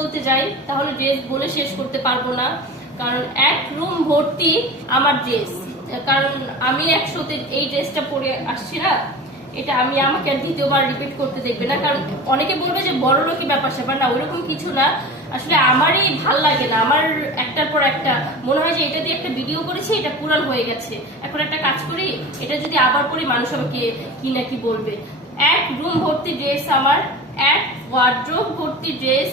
বলতে যাই তাহলে ড্রেস বলে শেষ করতে পারবো না, কারণ এক রুম ভর্তি আমার ড্রেস। কারণ আমি একসাথে এই ড্রেসটা পরে আসছি না, এটা আমি আমাকে আর দ্বিতীয়বার রিপিট করতে দেখবে না। কারণ অনেকে বলবে যে বড় লোকই ব্যাপার স্যাপার, না ওইরকম কিছু না। আসলে আমারই ভাল লাগে না, আমার একটার পর একটা মনে হয় যে এটা দিয়ে একটা ভিডিও করেছি, এটা পুরান হয়ে গেছে, এখন একটা কাজ করি, এটা যদি আবার পরে মানুষ আমাকে কি না কি বলবে। এক রুম ভর্তি ড্রেস আমার, এক ওয়ার্ড্রোব ভর্তি ড্রেস,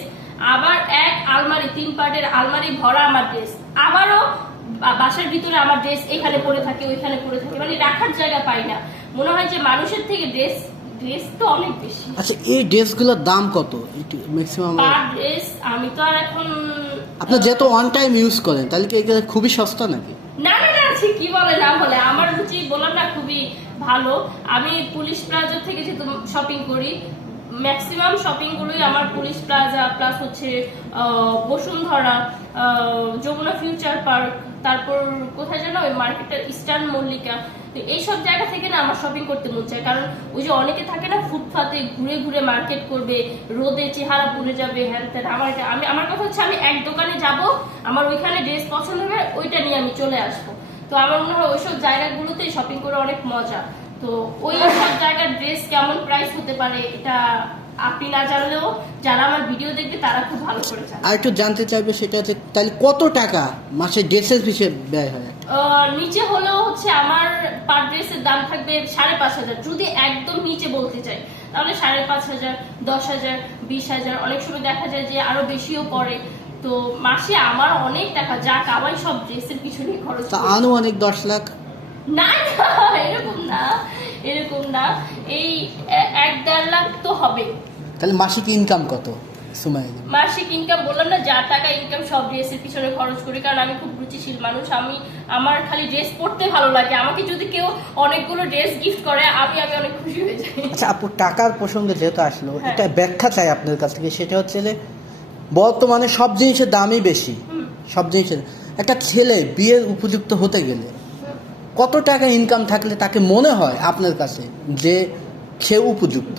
আবার এক আলমারি 3 পার্টের আলমারি ভরা আমার ড্রেস, আবারও বাসার ভিতরে আমার ড্রেস এখানে পড়ে থাকে ওইখানে পড়ে থাকে, মানে রাখার জায়গা পাই না। মনে হয় যে মানুষের থেকে ড্রেস তো অনেক বেশি। আচ্ছা, এই ড্রেসগুলোর দাম কত ম্যাক্সিমাম? পার ড্রেস আমি তো আর এখন, আপনি যেহেতু অন টাইম ইউজ করেন তাহলে কি এগুলো খুবই সস্তা নাকি? না না না, কি বলে না বলে, আমার রুচি বললাম না খুবই ভালো। আমি পুলিশ প্লাজা থেকে যেহেতু শপিং করি, ম্যাক্সিমাম শপিং গুলোই আমার পুলিশ প্লাজা প্লাস হচ্ছে বসুন্ধরা, যমুনা ফিউচার পার্ক, তারপর কোথায় যেন ওই মার্কেটটা ইস্টার্ন মল্লিকা, তো এইসব জায়গা থেকে না আমার শপিং করতে মন চায়। কারণ ওই যে অনেকে থাকে না ফুটপাতে ঘুরে ঘুরে মার্কেট করবে, রোদে চেহারা পুড়ে যাবে, হ্যান ত্যান। আমার কথা হচ্ছে আমি এক দোকানে যাব, আমার ওইখানে ড্রেস পছন্দ হবে, ওইটা নিয়ে আমি চলে আসবো। তো আমার মনে হয় ওইসব জায়গাগুলোতে শপিং করে অনেক মজা। তো ওই সব জায়গার ড্রেস কেমন প্রাইস হতে পারে এটা আপনি না জানলেও যারা আমার ভিডিও দেখবে তারা খুব ভালো করে জানে। আর একটু জানতে চাইবে সেটা হচ্ছে তাহলে কত টাকা মাসে ড্রেসের পিছিয়ে ব্যয় হয়? নিচে হলেও হচ্ছে আমার পার ড্রেসের দাম থাকবে 5,500, যদি একদম নিচে বলতে চাই তাহলে 5,500, 10,000, 20,000, অনেক সময় দেখা যায় যে আরো বেশিও পড়ে। তো মাসে আমার অনেক টাকা যা কামাই সব ড্রেসের পিছনে খরচ। আনুমানিক 10 লাখ? না না, এরকম না, এই 1-1.5 লাখ তো হবে। তাহলে মাসিক ইনকাম কত সুমাইয়া? মাসিক ইনকাম বললাম না, যা টাকা ইনকাম সব ড্রেসের পিছনে খরচ করি, কারণ আমি খুব রুচিশীল মানুষ। আমার খালি ড্রেস পরতে ভালো লাগে, আমাকে যদি কেউ অনেকগুলো ড্রেস গিফট করে আমি অনেক খুশি হয়ে যাই। আচ্ছা আপু, টাকার প্রসঙ্গে যেহেতু আসলো, এটা ব্যাখ্যা চাই আপনার কাছ থেকে। সেটা হচ্ছে যে বর্তমানে সব জিনিসের দামই বেশি, সব জিনিসের। একটা ছেলে বিয়ের উপযুক্ত হতে গেলে কত টাকা ইনকাম থাকলে তাকে মনে হয় আপনার কাছে যে সে উপযুক্ত?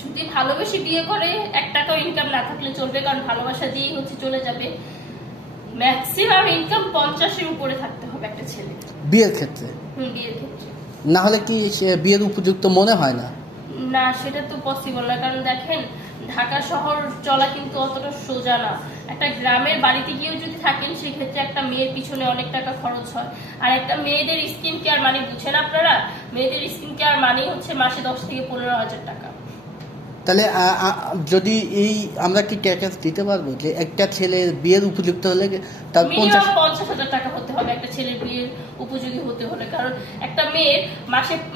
যদি ভালোবেসে বিয়ে করে 1 টাকাও ইনকাম না থাকলে চলবে, কারণ ভালোবাসা দিয়েই হচ্ছে চলে যাবে। ম্যাক্সিমাম ইনকাম 50-এর উপরে থাকতে হবে একটা ছেলে বিয়ের ক্ষেত্রে। বিয়ের ক্ষেত্রে না হলে কি সে বিয়ের উপযুক্ত মনে হয় না? না, সেটা তো পসিবল না। কারণ দেখেন, ঢাকা শহর চলা কিন্তু অতটা সোজা না। একটা গ্রামের বাড়িতে গিয়েও যদি থাকেন সেক্ষেত্রে একটা মেয়ের পিছনে অনেক টাকা খরচ হয়। আর একটা মেয়েদের স্কিন কেয়ার মানে বুঝেন আপনারা, মেয়েদের স্কিন কেয়ার মানে হচ্ছে মাসে 10,000-15,000 টাকা। তাহলে যদি এই আমরা কি ট্যাক্স দিতে পারবো যে একটা ছেলের বিয়ের উপযুক্ত হলে তার 50,000 টাকা হতে হবে একটা ছেলের বিয়ের উপযোগী হতে হলে। কারণ একটা মেয়ের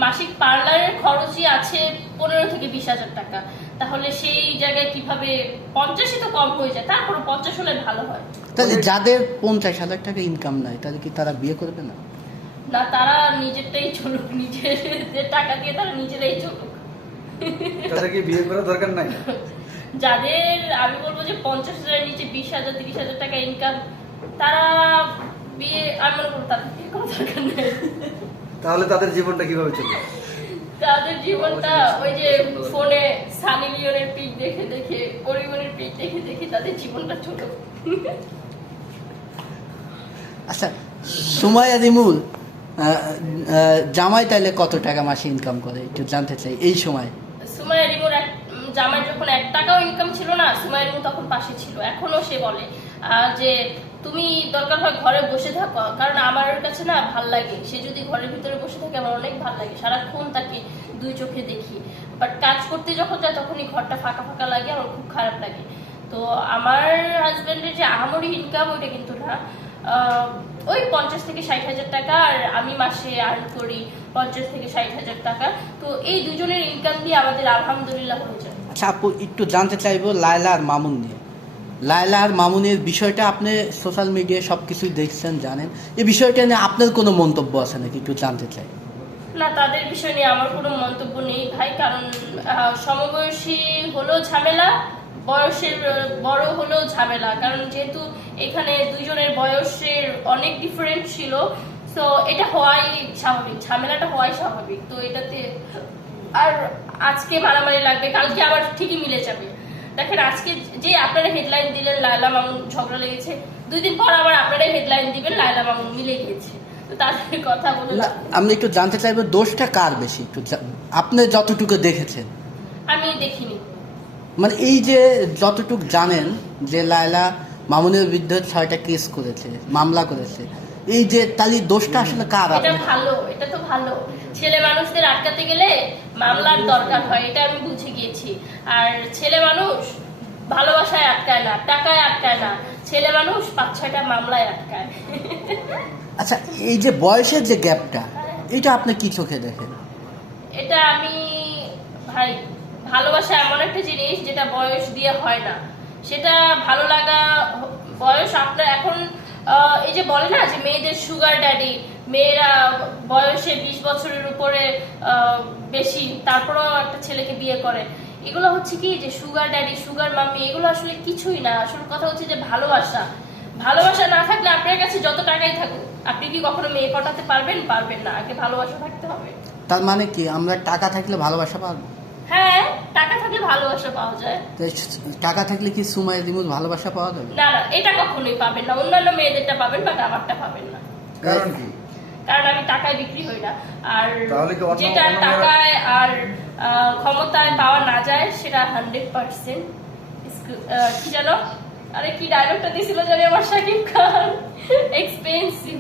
মাসিক পার্লারের খরচই আছে 15,000-20,000 টাকা। তাহলে সেই জায়গায় কিভাবে 50-ই তো কম হয়ে যায়, তারপরে 50 হলে ভালো হয়। তাহলে যাদের 50,000 টাকা ইনকাম নাই তাহলে কি তারা বিয়ে করবে না? না, তারা নিজেরটাই চলুক, নিজের টাকা দিয়ে তারা নিজেরাই চলুক। তাদেরকে বিয়ে করার দরকার নাই। যাদের আমি বলবো যে 50,000-এর নিচে 20,000-30,000 টাকা ইনকাম, তারা বিয়ে, আমি মনে করবো তাদের বিয়ে করার দরকার নেই। তাহলে তাদের জীবনটা কিভাবে চলবে? তাদের জীবনটা ওই যে ফোনে সানি লিওনের পিক দেখে দেখে, পরিমণের পিক দেখে দেখে তাদের জীবনটা ছোট। আচ্ছা সুমাইয়া রিমুল জামাই তাইলে কত টাকা মাসে ইনকাম করে একটু জানতে চাই এই সময়? সুমাইয়া রিমুর জামাই যখন 1 টাকাও ইনকাম ছিল না, সুমাইয়া রিমু তখন পাশে ছিল। এখনো সে বলে যে তুমি দরকার হয় ঘরে বসে থাকো, কারণ আমার কাছে না ভাল লাগে। সে যদি ঘরের ভিতরে বসে থাকে আমার অনেক ভাল লাগে, সারাক্ষণ তাকে 2 চোখে দেখি। বাট কাজ করতে যখন যায় তখনই ঘরটা ফাঁকা ফাঁকা লাগে, আমার খুব খারাপ লাগে। তো আমার হাজবেন্ডের যে আহামরি ইনকাম ওইটা কিন্তু না, ওই 50,000-60,000 টাকা, আর আমি মাসে আর্ন করি 50,000-60,000 টাকা। তো এই দুজনের ইনকাম দিয়ে আমাদের আলহামদুলিল্লাহ হয়ে যায়। আচ্ছা আপু, একটু জানতে চাইবো লায়লা আর মামুন নিয়ে। লায়লা আর মামুনের বিষয়টা আপনি সোশ্যাল মিডিয়ায় সব কিছুই দেখছেন, জানেন। এই বিষয়টা নিয়ে আপনার কোনো মন্তব্য আছে নাকি একটু জানতে চাই? না, তাদের বিষয় নিয়ে আমার কোনো মন্তব্য নেই ভাই, কারণ সমবয়সী হলেও ঝামেলা, বয়সের বড় হলেও ঝামেলা। কারণ যেহেতু এখানে দুইজনের বয়সের অনেক ডিফারেন্ট ছিল, তো এটা হওয়াই স্বাভাবিক, ঝামেলাটা হওয়াই স্বাভাবিক। তো এটাতে আর আজকে মারামারি লাগবে, কালকে আবার ঠিকই মিলে যাবে। দেখেন আজকে যে আপনারা হেডলাইন দিলেন লায়লা মামুন ঝগড়া লেগেছে, 2 দিন পর আবার আপনারা হেডলাইন দিবেন লায়লা মামুন মিলে গিয়েছে। তো তাদের কথা বলে না, আমি একটু জানতে চাইবো দোষটা কার বেশি, একটু আপনি যতটুকু দেখেছেন। আমি দেখিনি। মানে এই যে যতটুকু জানেন যে লায়লা মামুনের বিরুদ্ধে 6টা কেস করেছে, মামলা করেছে, এই যে তাহলে দোষটা আসলে কার? এটা ভালো, এটা তো ভালো। ছেলে মানুষদের আটকাতে গেলে মামলার দরকার হয়, এটা আমি বুঝে গিয়েছি। আর ছেলে মানুষ ভালোবাসায় আটকায় না, টাকায় আটকায় না, ছেলে মানুষ 5-6টা মামলায় আটকায়। আচ্ছা, এই যে বয়সের যে গ্যাপটা, এটা আপনি কি চোখে দেখেন? এটা আমি ভাই, ভালোবাসা এমন একটা জিনিস যেটা বয়স দিয়ে হয় না। সেটা ভালো লাগা বয়স আপনার এখন এই যে বলে না যে মেয়েদের সুগার ড্যাডি, মেয়েরা বয়সে 20 বছরের উপরে বেশি তারপরেও একটা ছেলেকে বিয়ে করে, এগুলো হচ্ছে কি যে সুগার ড্যাডি, সুগার মাম্মি, এগুলো আসলে কিছুই না। আসলে কথা হচ্ছে যে ভালোবাসা। ভালোবাসা না থাকলে আপনার কাছে যত টাকাই থাকুক, আপনি কি কখনো মেয়ে পটাতে পারবেন? পারবেন না। আগে ভালোবাসা থাকতে হবে। তার মানে কি আমরা টাকা থাকলে ভালোবাসা পাবো? হ্যাঁ, টাকা থাকলে ভালোবাসা পাওয়া যায়। তো টাকা থাকলে কি সুমাইয়া রিমুর ভালোবাসা পাওয়া যাবে? না না, এটা কখনোই পাবেন না। অন্যান্য মেয়েদেরটা পাবেন, বাট আমারটা পাবেন না। কারণ কি? কারণ আমি টাকায় বিক্রি হই না। আর তাহলে কি অন্য যেটা কোনো টাকায় আর ক্ষমতায় পাওয়া না যায় সেটা 100% কি জানো, আরে কি ডায়লগটা দিছিল জানি আমার শাকিব খান, এক্সপেন্সিভ।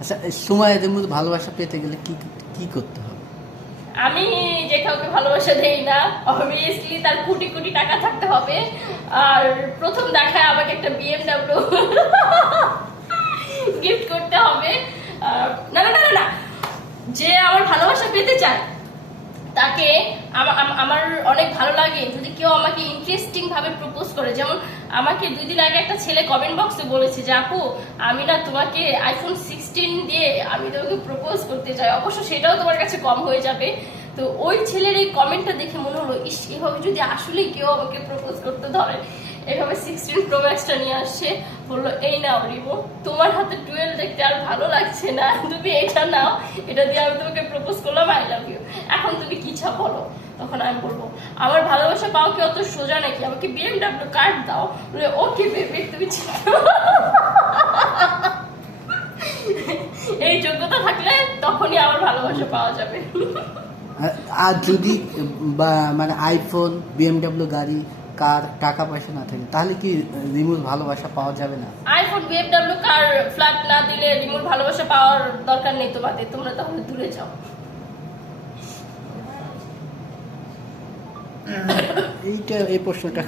আচ্ছা, সুমাইয়া রিমুর ভালোবাসা পেতে গেলে কি কি করতে হবে? আমি যে কাউকে ভালোবাসা দেই না, অবভিয়াসলি তার কোটি কোটি টাকা থাকতে হবে। আর প্রথম দেখায় আমাকে একটা BMW গিফট করতে হবে। না না না না, যে আমার ভালোবাসা পেতে চায় তাকে আমার অনেক ভালো লাগে যদি কেউ আমাকে ইন্টারেস্টিং ভাবে প্রপোজ করে। যেমন আমাকে 2 দিন আগে একটা ছেলে কমেন্ট বক্সে বলেছে যে আপু, আমি না তোমাকে iPhone 16 দিয়ে আমি তোমাকে প্রপোজ করতে চাই। অবশ্য সেটাও তোমার কাছে কম হয়ে যাবে। তো ওই ছেলের এই কমেন্টটা দেখে মনে হলো, ইস, এভাবে যদি আসলেই কেউ আমাকে প্রপোজ করতে ধরে, এভাবে 16 Pro Max-টা নিয়ে আসছে, বললো এই নাও রিমো, তোমার হাতে 12 দেখতে আর ভালো লাগছে না, তুমি এটা নাও, এটা দিয়ে আমি তোমাকে প্রপোজ করলাম, আই লাভ ইউ, এখন তুমি কি চাও বলো। তখন আমি বলবো আমার ভালোবাসা পাওয়া কি অত সোজা নাকি, আমাকে BMW কার্ড দাও। বলে ওকে বেবি, তুমি এই যোগ্যতা থাকলে তখনই আমার ভালোবাসা পাওয়া যাবে। আর যদি মানে আইফোন, BMW গাড়ি, কার, টাকা পয়সা না থাকে, তাহলে কি রিমুর ভালোবাসা পাওয়া যাবে না? আইফোন, BMW কার, ফ্ল্যাট না দিলে রিমোট ভালোবাসা পাওয়ার দরকার নেই তোমাদের, তোমরা তাহলে দূরে যাও। এই প্রশ্নটা